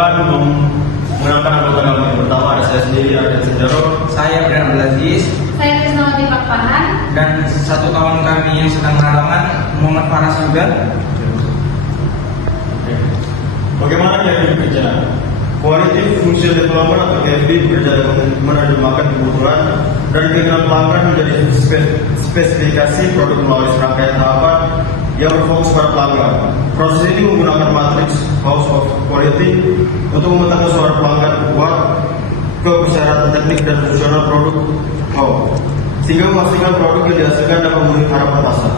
akan menggunakan anggota kami. Pertama ada saya sendiri, ada Senjaro. Saya Brian Abdulaziz. Saya Krisnawati Pakpahan. Dan satu kawan kami yang sedang berhalangan, Muhammad Faras juga. Bagaimana KFD bekerja? Quality Function Development atau KFD bekerja dengan menerjemahkan kebutuhan dan keinginan pelanggan menjadi spesifikasi produk melalui serangkaian tahapan yang berfokus pada pelanggan. Proses ini menggunakan matriks House of Quality untuk memetakan suara pelanggan kuat ke persyaratan teknik dan fungsional produk sehingga memastikan produk yang dihasilkan dapat memenuhi harapan pasar.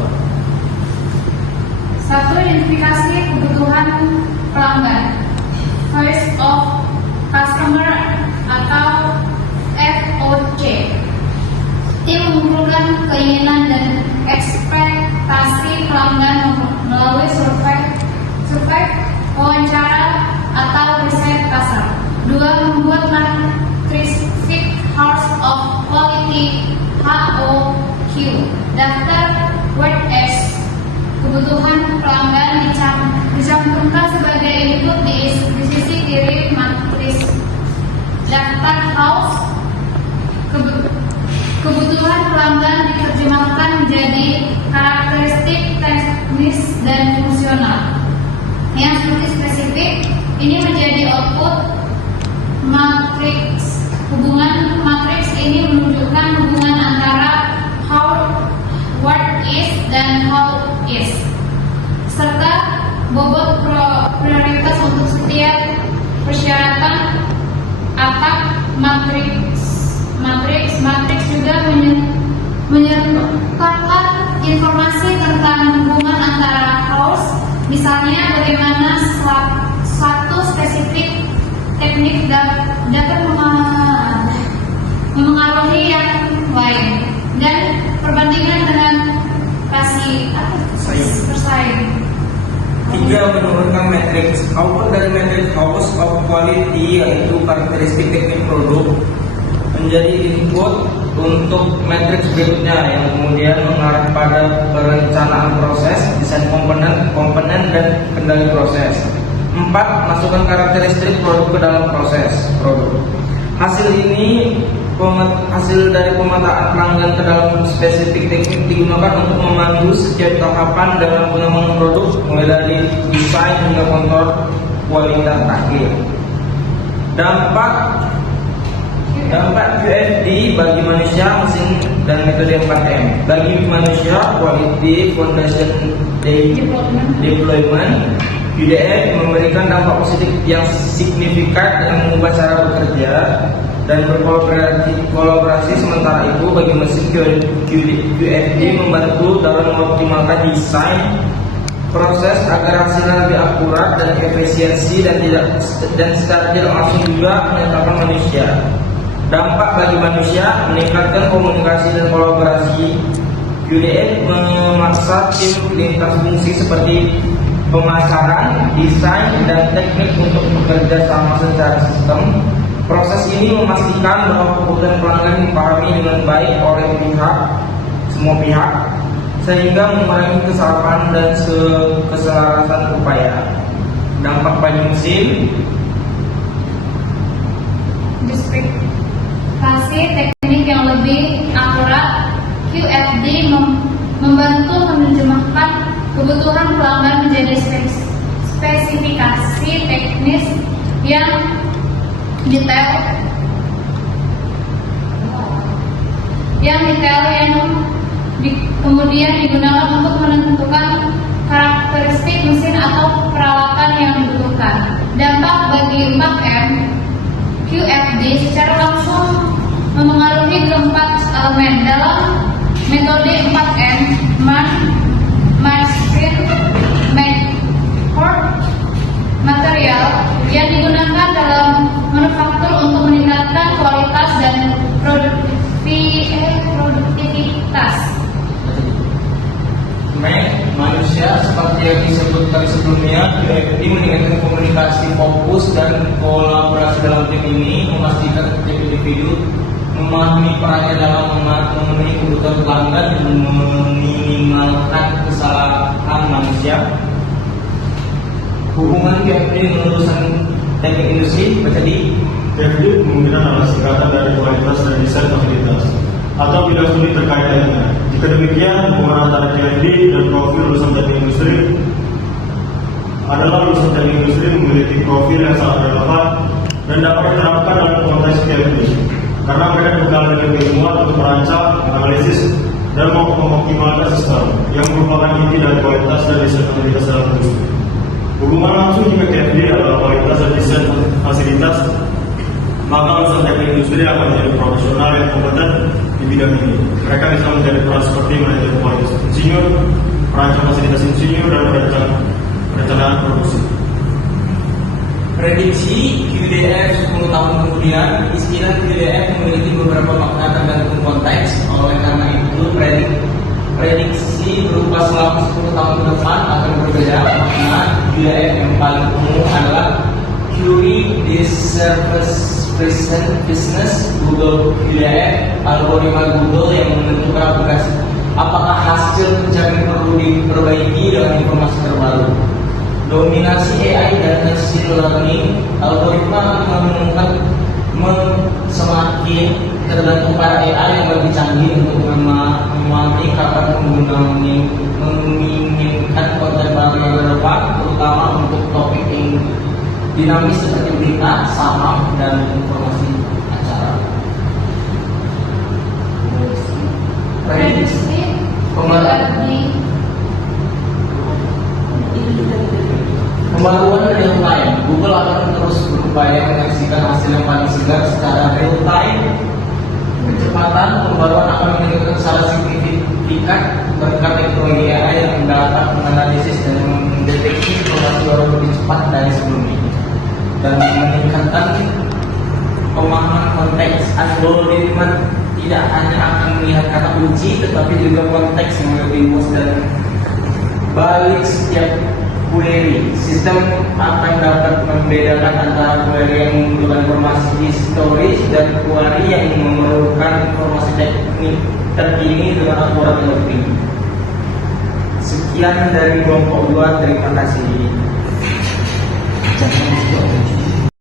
1. Identifikasi kebutuhan pelanggan. Voice of Customer atau VOC. Tim mengumpulkan keinginan dan ekspektasi pelanggan melalui survei, wawancara, atau riset pasar. 2. Membuat matriks House of Quality (HOQ). Daftar WordS kebutuhan pelanggan dicantumkan sebagai input di sisi kiri matriks. Daftar house kebutuhan pelanggan diterjemahkan menjadi karakteristik teknis dan fungsional yang seperti spesifik. Ini menjadi output matriks. Hubungan matriks ini menunjukkan hubungan antara what is dan how is, serta bobot prioritas untuk setiap persyaratan atap matriks. Matriks juga menyertakan informasi tentang hubungan antara house, misalnya bagaimana suatu spesifik teknik dapat memengaruhi yang lain, dan perbandingan dengan bersaing. 3. Menurunkan matriks. Output dari matriks House of Quality yaitu karakteristik teknik produk menjadi input untuk matriks berikutnya yang kemudian mengarah pada perencanaan proses, desain komponen dan kendali proses. 4. Masukkan karakteristik produk ke dalam proses produk. Hasil dari pemetaan pelanggan ke dalam spesifik teknik digunakan untuk memandu setiap tahapan dalam pengembangan produk, mulai dari desain hingga kontrol kualitas akhir. Dampak QFD bagi manusia, mesin, dan metode 4M. Bagi manusia, Quality Foundation Deployment, QDF memberikan dampak positif yang signifikan dengan mengubah cara bekerja dan berkolaborasi. Sementara itu bagi mesin, QFD membantu dalam mengoptimalkan desain proses agar hasilnya lebih akurat dan efisiensi dan secara tidak langsung juga menyertakan manusia. Dampak bagi manusia, meningkatkan komunikasi dan kolaborasi. QDF memaksa tim lintas fungsi seperti pemasaran, desain, dan teknik untuk bekerja sama secara sistem. Proses ini memastikan bahwa kebutuhan pelanggan dipahami dengan baik oleh semua pihak, sehingga mengurangi kesalahan dan keselarasan upaya. Dampak bagi mesin, spesifikasi teknik yang lebih akurat. QFD membantu menerjemahkan kebutuhan pelanggan menjadi spesifikasi teknis yang detail yang kemudian digunakan untuk menentukan karakteristik mesin atau peralatan yang dibutuhkan. Dampak bagi 4M, QFD secara langsung memengaruhi keempat elemen dalam metode 4M: machine, material yang digunakan dalam manufaktur untuk meningkatkan kualitas dan produktivitas. manusia seperti yang disebutkan sebelumnya, QFD meningkatkan komunikasi fokus dan kolaborasi dalam tim ini, memastikan setiap individu memahami perannya dalam memenuhi kebutuhan pelanggan dan meminimalkan kesalahan manusia. Hubungan QFD dengan lulusan teknik industri, baca di KFD kemungkinan adalah singkatan dari kualitas dan desain fasilitas atau bila sulit terkait dengannya. Jika demikian, hubungan antara KFD dan profil lulusan teknik industri adalah lulusan teknik industri memiliki profil yang sangat relevan dan dapat diterapkan dalam konteks KFD karena mereka bekal dengan keilmuan untuk merancang, menganalisis, dan mengoptimalkan sistem yang merupakan inti dari kualitas dan desain fasilitas dalam industri. Hubungan langsung jika KFD adalah kualitas dan desain fasilitas, maka lulusan teknik industri akan menjadi profesional yang kompeten di bidang ini. Mereka bisa menjadi peran seperti manajer kualitas insinyur, perancang fasilitas insinyur, dan perencanaan produksi. prediksi QDF 10 tahun kemudian. Istilah QDF memiliki beberapa makna tergantung konteks. Oleh karena itu, prediksi berupa selama 10 tahun ke depan akan berbeda. Makna QDF yang paling umum adalah Query this service present business, Google QDF, algoritma Google yang menentukan aplikasi apakah hasil pencarian perlu diperbaiki dengan informasi terbaru. Dominasi AI dan machine learning, algoritma menemukan semakin tergantung pada AI yang lebih canggih untuk memahami kapan menginginkan konten baru yang relevan, terutama untuk topik yang dinamis seperti berita, saham, dan informasi acara. Prediksi Pembaruan real time. Google akan terus berupaya menyaksikan hasil yang paling segar secara real time. Kecepatan pembaruan akan meningkatkan secara signifikan berkat teknologi AI yang dapat menganalisis dan mendeteksi informasi baru lebih cepat dari sebelumnya, dan meningkatkan pemahaman konteks. Algoritma tidak hanya akan melihat kata kunci, tetapi juga konteks yang lebih luas dan balik setiap query. Sistem akan dapat membedakan antara query yang membutuhkan informasi historis dan query yang memerlukan informasi teknik terkini dengan akurat yang lebih tinggi. Sekian dari kelompok 2, terima kasih.